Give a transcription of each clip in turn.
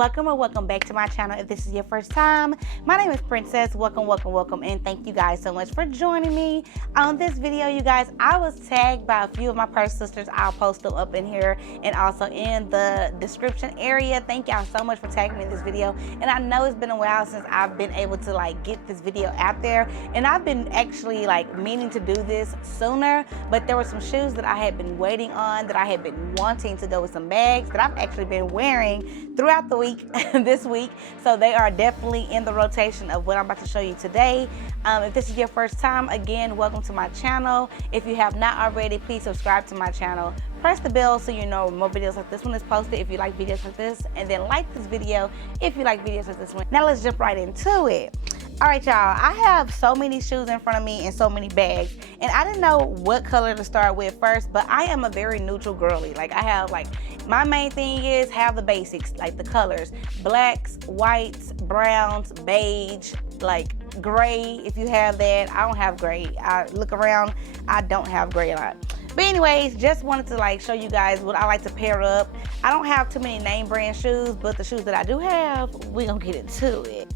welcome or welcome back to my channel. If this is your first time, my name is Princess. Welcome, and thank you guys so much for joining me on this video. You guys, I was tagged by a few of my purse sisters. I'll post them up in here and also in the description area. Thank y'all so much for tagging me in this video. And I know it's been a while since I've been able to like get this video out there, and I've been actually like meaning to do this sooner, but there were some shoes that I had been waiting on, that I had been wanting to go with some bags that I've actually been wearing throughout the week this week. So they are definitely in the rotation of what I'm about to show you today. If this is your first time, again, welcome to my channel. If you have not already, please subscribe to my channel. Press the bell so you know when more videos like this one is posted if you like videos like this, and then like this video if you like videos like this one. Now let's jump right into it. All right, y'all, I have so many shoes in front of me and so many bags, and I didn't know what color to start with first, but I am a very neutral girly. Like, I have like, my main thing is have the basics, like the colors, blacks, whites, browns, beige, like gray if you have that. I don't have gray. I look around, I don't have gray a lot. But anyways, just wanted to like show you guys what I like to pair up. I don't have too many name brand shoes, but the shoes that I do have, we're gonna get into it.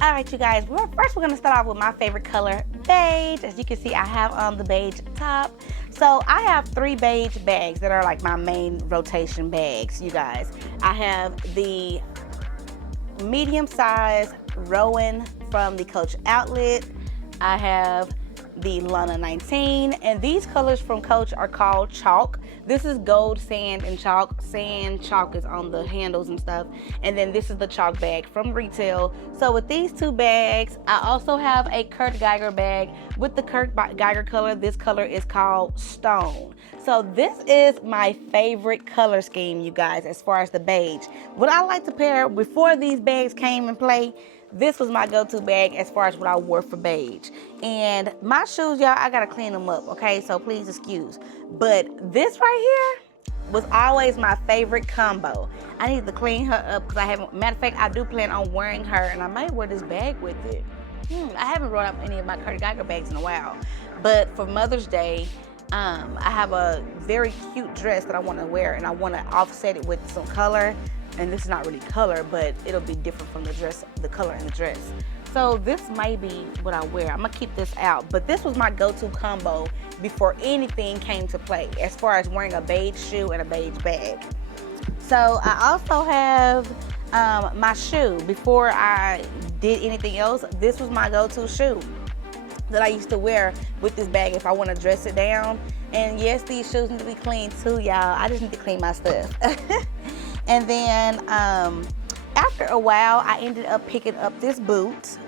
All right, you guys, first we're gonna start off with my favorite color, beige. As you can see, I have on the beige top. So I have 3 beige bags that are like my main rotation bags, you guys. I have the medium size Rowan from the Coach outlet. I have the Lana 19, and these colors from Coach are called chalk. This is gold sand and chalk. Sand, chalk is on the handles and stuff, and then this is the chalk bag from retail. So with these 2 bags, I also have a Kurt Geiger bag with the Kurt Geiger color. This color is called Stone. So this is my favorite color scheme, you guys, as far as the beige. What I like to pair before these bags came in play, this was my go-to bag as far as what I wore for beige. And my shoes, y'all, I gotta clean them up, okay? So please excuse. But this right here was always my favorite combo. I need to clean her up because I haven't, matter of fact, I do plan on wearing her, and I might wear this bag with it. I haven't brought up any of my Kurt Geiger bags in a while. But for Mother's Day, I have a very cute dress that I wanna wear, and I wanna offset it with some color. And this is not really color, but it'll be different from the dress, the color in the dress. So this might be what I wear. I'm gonna keep this out, but this was my go-to combo before anything came to play as far as wearing a beige shoe and a beige bag. So I also have my shoe. Before I did anything else, this was my go-to shoe that I used to wear with this bag if I wanna dress it down. And yes, these shoes need to be clean too, y'all. I just need to clean my stuff. And then after a while, I ended up picking up this boot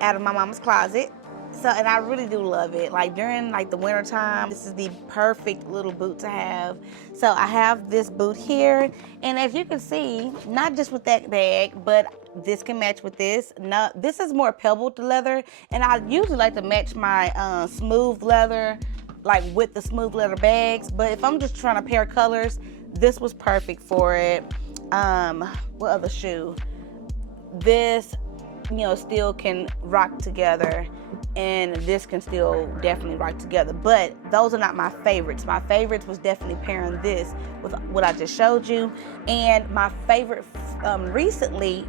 out of my mama's closet. So, and I really do love it. Like during like the winter time, this is the perfect little boot to have. So I have this boot here. And as you can see, not just with that bag, but this can match with this. No, this is more pebbled leather. And I usually like to match my smooth leather, like with the smooth leather bags. But if I'm just trying to pair colors, this was perfect for it. What other shoe? This, you know, still can rock together, and this can still definitely rock together. But those are not my favorites. My favorites was definitely pairing this with what I just showed you. And my favorite recently,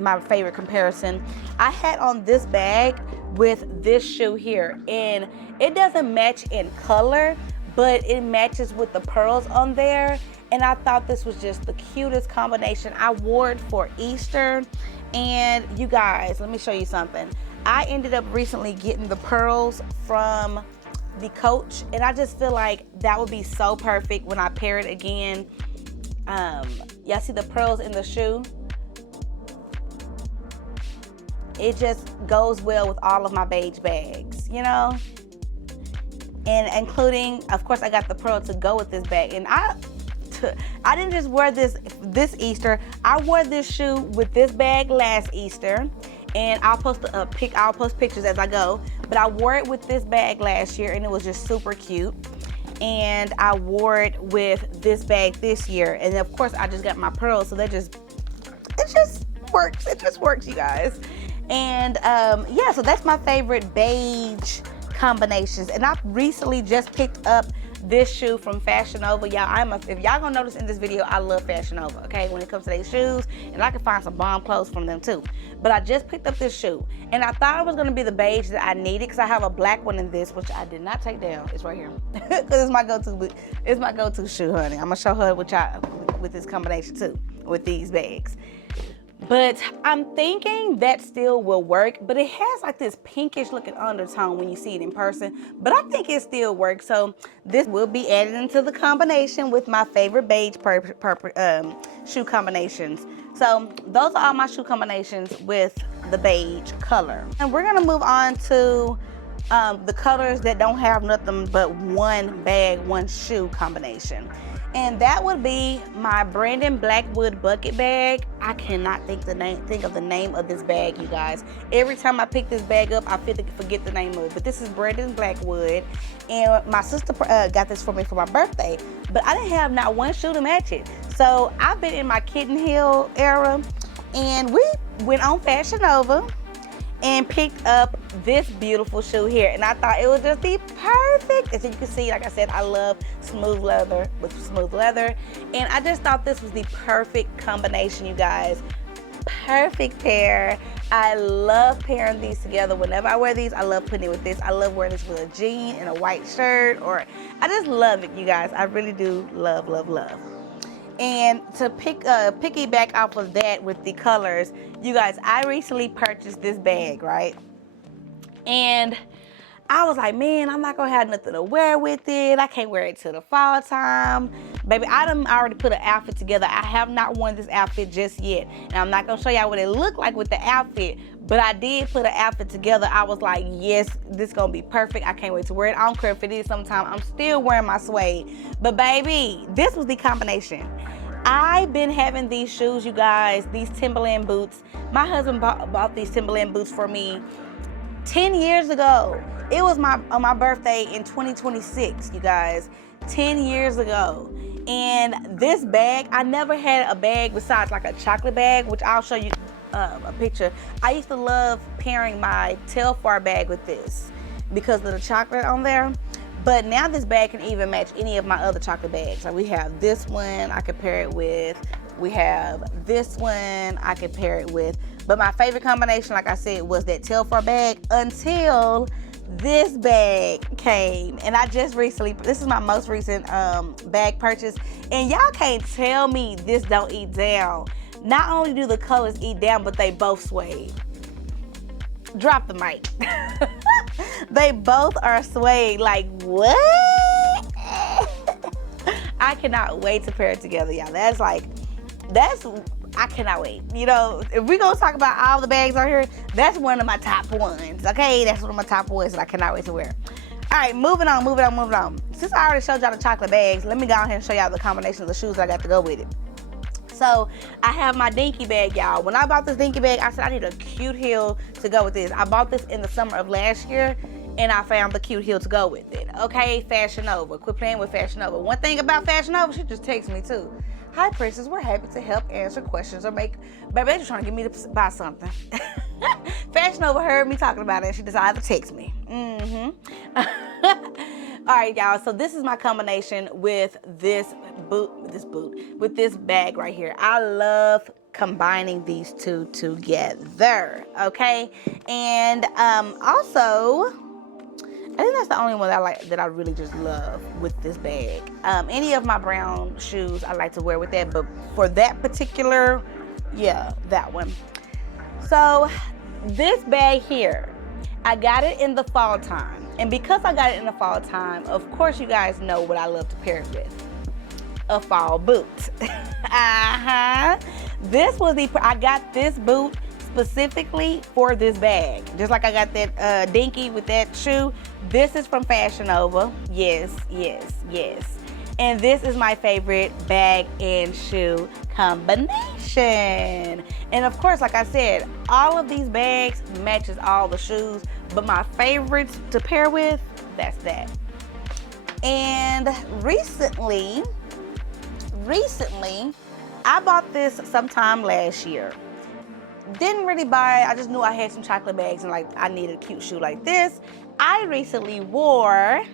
my favorite comparison, I had on this bag with this shoe here, and it doesn't match in color, but it matches with the pearls on there. And I thought this was just the cutest combination. I wore it for Easter. And you guys, let me show you something. I ended up recently getting the pearls from the Coach, and I just feel like that would be so perfect when I pair it again. Y'all see the pearls in the shoe? It just goes well with all of my beige bags, you know? And including, of course, I got the pearl to go with this bag. And I didn't just wear this Easter. I wore this shoe with this bag last Easter, and I'll post pictures as I go. But I wore it with this bag last year, and it was just super cute. And I wore it with this bag this year, and of course I just got my pearls, so it just works. It just works, you guys. And yeah, so that's my favorite beige combinations. And I recently just picked up this shoe from Fashion Nova. Y'all, if y'all gonna notice in this video, I love Fashion Nova, okay, when it comes to their shoes, and I can find some bomb clothes from them too. But I just picked up this shoe, and I thought it was gonna be the beige that I needed, because I have a black one in this, which I did not take down. It's right here, because it's my go-to shoe, honey. I'm gonna show her with y'all with this combination too, with these bags. But I'm thinking that still will work, but it has like this pinkish looking undertone when you see it in person, but I think it still works. So this will be added into the combination with my favorite beige shoe combinations. So those are all my shoe combinations with the beige color. And we're gonna move on to the colors that don't have nothing but one bag, one shoe combination. And that would be my Brandon Blackwood bucket bag. I cannot think of the name of this bag, you guys. Every time I pick this bag up, I forget the name of it. But this is Brandon Blackwood, and my sister got this for me for my birthday. But I didn't have not one shoe to match it. So I've been in my Kitten Hill era, and we went on Fashion Nova and picked up this beautiful shoe here, and I thought it would just be perfect. As you can see, like I said, I love smooth leather with smooth leather, and I just thought this was the perfect combination, you guys. Perfect pair. I love pairing these together. Whenever I wear these, I love putting it with this. I love wearing this with a jean and a white shirt, or I just love it, you guys. I really do love, love, love. And to piggyback off of that with the colors, you guys, I recently purchased this bag, right? And I was like, man, I'm not gonna have nothing to wear with it. I can't wear it till the fall time. Baby, I already put an outfit together. I have not worn this outfit just yet. And I'm not gonna show y'all what it looked like with the outfit, but I did put an outfit together. I was like, yes, this is gonna be perfect. I can't wait to wear it. I don't care if it is sometime. I'm still wearing my suede. But baby, this was the combination. I've been having these shoes, you guys, these Timberland boots. My husband bought these Timberland boots for me 10 years ago. It was on my birthday in 2026, you guys, 10 years ago. And this bag, I never had a bag besides like a chocolate bag, which I'll show you a picture. I used to love pairing my thwy bag with this because of the chocolate on there. But now this bag can even match any of my other chocolate bags. Like we have this one I could pair it with. We have this one I could pair it with. But my favorite combination, like I said, was that thwy bag until this bag came. And I just recently, this is my most recent bag purchase. And y'all can't tell me this don't eat down. Not only do the colors eat down, but they both suede. Drop the mic. They both are suede. Like, what? I cannot wait to pair it together, y'all. I cannot wait. You know, if we're gonna talk about all the bags on here, that's one of my top ones, okay? That's one of my top ones that I cannot wait to wear. All right, moving on. Since I already showed y'all the chocolate bags, let me go ahead and show y'all the combination of the shoes I got to go with it. So I have my dinky bag, y'all. When I bought this dinky bag, I said I need a cute heel to go with this. I bought this in the summer of last year, and I found the cute heel to go with it. Okay, Fashion Nova. Quit playing with Fashion Nova. One thing about Fashion Nova, she just texts me too. Hi, Princess. We're happy to help answer questions or make. Baby, they're just trying to get me to buy something. Fashion Nova heard me talking about it, and she decided to text me. All right, y'all. So this is my combination with this bag right here. I love combining these two together. Okay, and also, I think that's the only one that I like, that I really just love with this bag. Any of my brown shoes I like to wear with that, but for that particular, yeah, that one. So this bag here, I got it in the fall time. And because I got it in the fall time, of course you guys know what I love to pair it with. A fall boot. I got this boot specifically for this bag. Just like I got that dinky with that shoe. This is from Fashion Nova. Yes. And this is my favorite bag and shoe combination. And of course, like I said, all of these bags matches all the shoes, but my favorites to pair with, that's that. And recently, I bought this sometime last year. Didn't really buy it. I just knew I had some chocolate bags and like I needed a cute shoe like this. I recently wore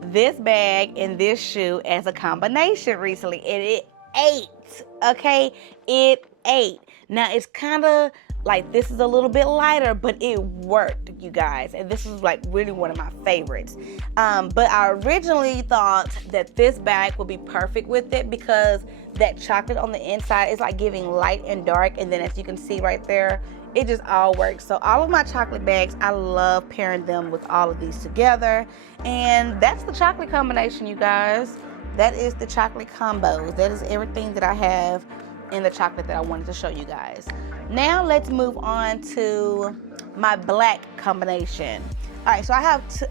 this bag and this shoe as a combination recently, and it ate, okay? It ate. Now, it's kind of like, this is a little bit lighter, but it worked, you guys. And this is like really one of my favorites. But I originally thought that this bag would be perfect with it because that chocolate on the inside is like giving light and dark. And then as you can see right there, it just all works. So all of my chocolate bags, I love pairing them with all of these together. And that's the chocolate combination, you guys. That is the chocolate combos. That is everything that I have in the chocolate that I wanted to show you guys. Now let's move on to my black combination. All right, so I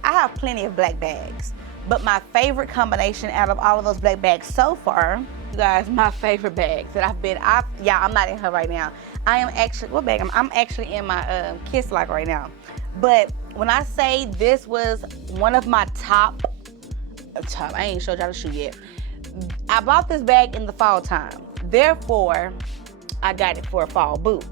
have plenty of black bags, but my favorite combination out of all of those black bags so far, you guys, my favorite bags that I'm not in her right now. I am actually, what bag? I'm actually in my Kiss Lock right now. But when I say this was one of my top, I ain't showed y'all the shoe yet. I bought this bag in the fall time. Therefore, I got it for a fall boot.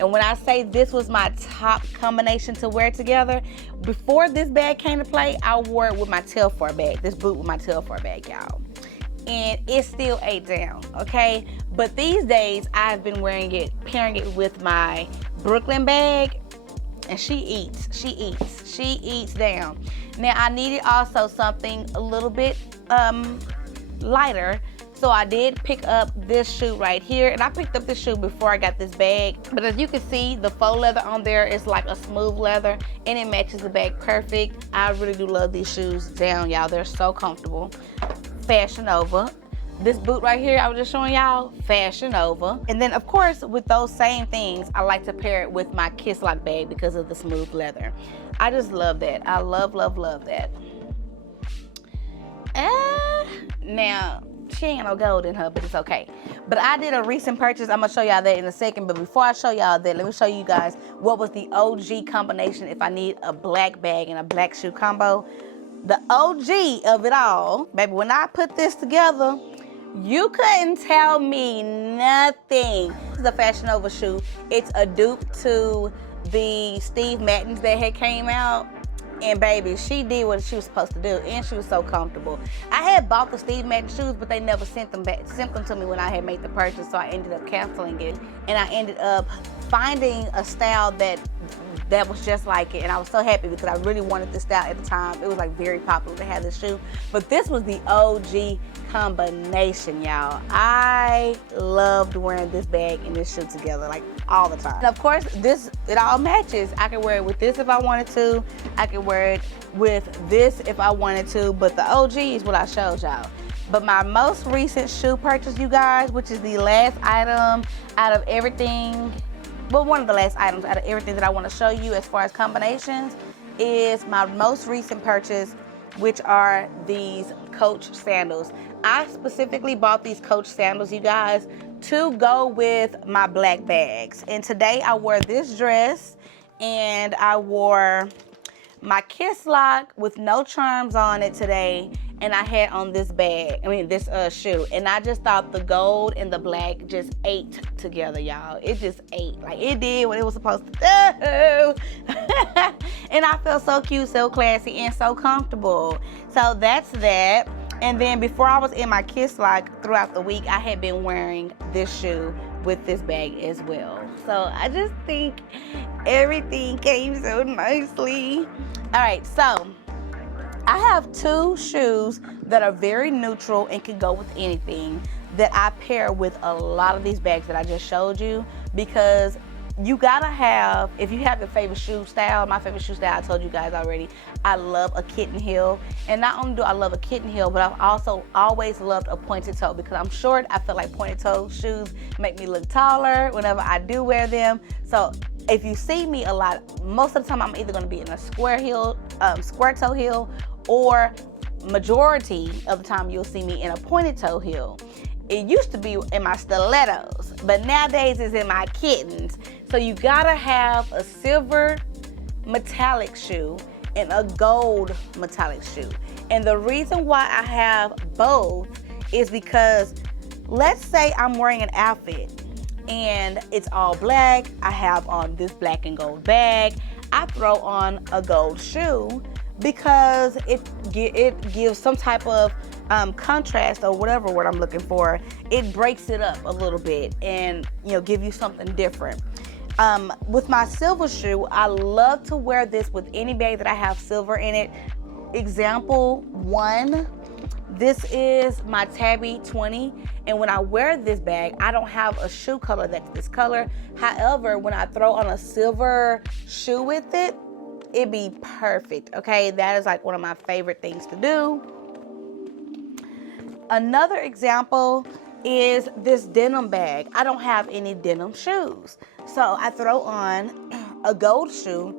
And when I say this was my top combination to wear together, before this bag came to play, I wore it with my Telfar bag, this boot with my Telfar bag, y'all. And it still ate down, okay? But these days, I've been wearing it, pairing it with my Brooklyn bag, and she eats down. Now, I needed also something a little bit lighter. So I did pick up this shoe right here, and I picked up this shoe before I got this bag. But as you can see, the faux leather on there is like a smooth leather, and it matches the bag perfect. I really do love these shoes down, y'all. They're so comfortable. Fashion Nova. This boot right here, I was just showing y'all, Fashion Nova. And then of course, with those same things, I like to pair it with my Kiss Lock bag because of the smooth leather. I just love that. I love that. Now, she ain't got no gold in her, but it's okay. But I did a recent purchase. I'm gonna show y'all that in a second. But before I show y'all that, let me show you guys what was the OG combination if I need a black bag and a black shoe combo. The OG of it all, baby, when I put this together, you couldn't tell me nothing. This is a Fashion Nova shoe. It's a dupe to the Steve Maddens that had came out. And baby, she did what she was supposed to do, and she was so comfortable. I had bought the Steve Madden shoes, but they never sent them to me when I had made the purchase, so I ended up canceling it. And I ended up finding a style that was just like it, and I was so happy because I really wanted this style at the time. It was like very popular to have this shoe, but this was the OG combination, y'all. I loved wearing this bag and this shoe together like all the time. And of course, it all matches. I can wear it with this if I wanted to. I can wear it with this if I wanted to, but the OG is what I showed y'all. But my most recent shoe purchase, you guys, which is the last item out of everything, well, one of the last items out of everything that I want to show you as far as combinations, is my most recent purchase, which are these Coach sandals. I specifically bought these Coach sandals, you guys, to go with my black bags. And today I wore this dress, and I wore my Kiss Lock with no charms on it today, and I had on this shoe. And I just thought the gold and the black just ate together, y'all. It just ate. Like, it did what it was supposed to do. And I felt so cute, so classy, and so comfortable. So that's that. And then before I was in my Kiss Lock throughout the week, I had been wearing this shoe with this bag as well. So I just think everything came so nicely. All right, so I have two shoes that are very neutral and can go with anything that I pair with a lot of these bags that I just showed you, because you gotta have, if you have your favorite shoe style, my favorite shoe style, I told you guys already, I love a kitten heel. And not only do I love a kitten heel, but I've also always loved a pointed toe, because I'm short. I feel like pointed toe shoes make me look taller whenever I do wear them. So if you see me a lot, most of the time I'm either gonna be in a square toe heel, or majority of the time you'll see me in a pointed toe heel. It used to be in my stilettos, but nowadays it's in my kittens. So you gotta have a silver metallic shoe and a gold metallic shoe. And the reason why I have both is because, let's say I'm wearing an outfit and it's all black, I have on this black and gold bag, I throw on a gold shoe, because it gives some type of contrast, or whatever word I'm looking for. It breaks it up a little bit and, you know, give you something different. With my silver shoe, I love to wear this with any bag that I have silver in it. Example one, this is my tabby 20, and when I wear this bag, I don't have a shoe color that's this color. However, when I throw on a silver shoe with it, it'd be perfect. Okay, that is like one of my favorite things to do. Another example is this denim bag. I don't have any denim shoes, so I throw on a gold shoe,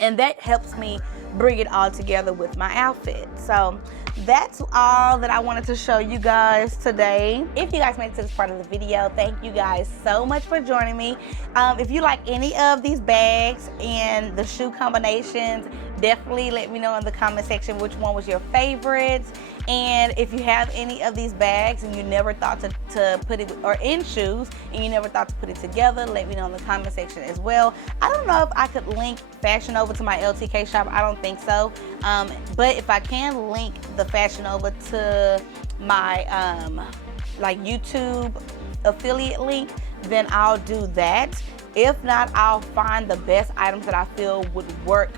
and that helps me bring it all together with my outfit. So that's all that I wanted to show you guys today. If you guys made it to this part of the video, thank you guys so much for joining me. If you like any of these bags and the shoe combinations, definitely let me know in the comment section which one was your favorite. And if you have any of these bags and you never thought to put it, or in shoes, and you never thought to put it together, let me know in the comment section as well. I don't know if I could link Fashion Over to my LTK shop. I don't think so. But if I can link the Fashion Over to my like YouTube affiliate link, then I'll do that. If not, I'll find the best items that I feel would work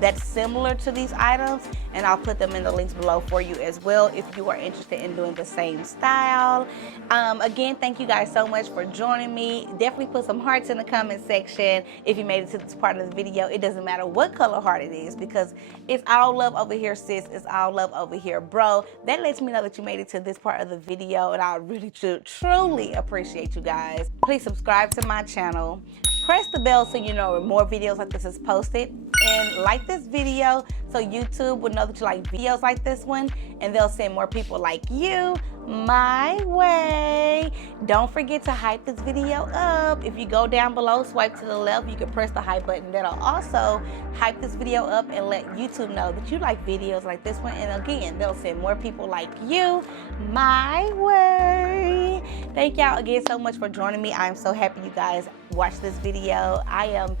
that's similar to these items, and I'll put them in the links below for you as well if you are interested in doing the same style. Again, thank you guys so much for joining me. Definitely put some hearts in the comment section if you made it to this part of the video. It doesn't matter what color heart it is, because it's all love over here, sis. It's all love over here, bro. That lets me know that you made it to this part of the video, and I really truly appreciate you guys. Please subscribe to my channel. Press the bell so you know when more videos like this is posted, and like this video so YouTube will know that you like videos like this one, and they'll send more people like you my way. Don't forget to hype this video up. If you go down below, swipe to the left, you can press the hype button. That'll also hype this video up and let YouTube know that you like videos like this one, and again, they'll send more people like you my way. Thank y'all again so much for joining me. I'm so happy you guys watched this video. I am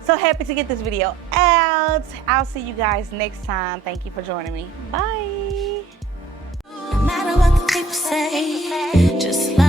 so happy to get this video out. I'll see you guys next time. Thank you for joining me. Bye. No matter what the people say, just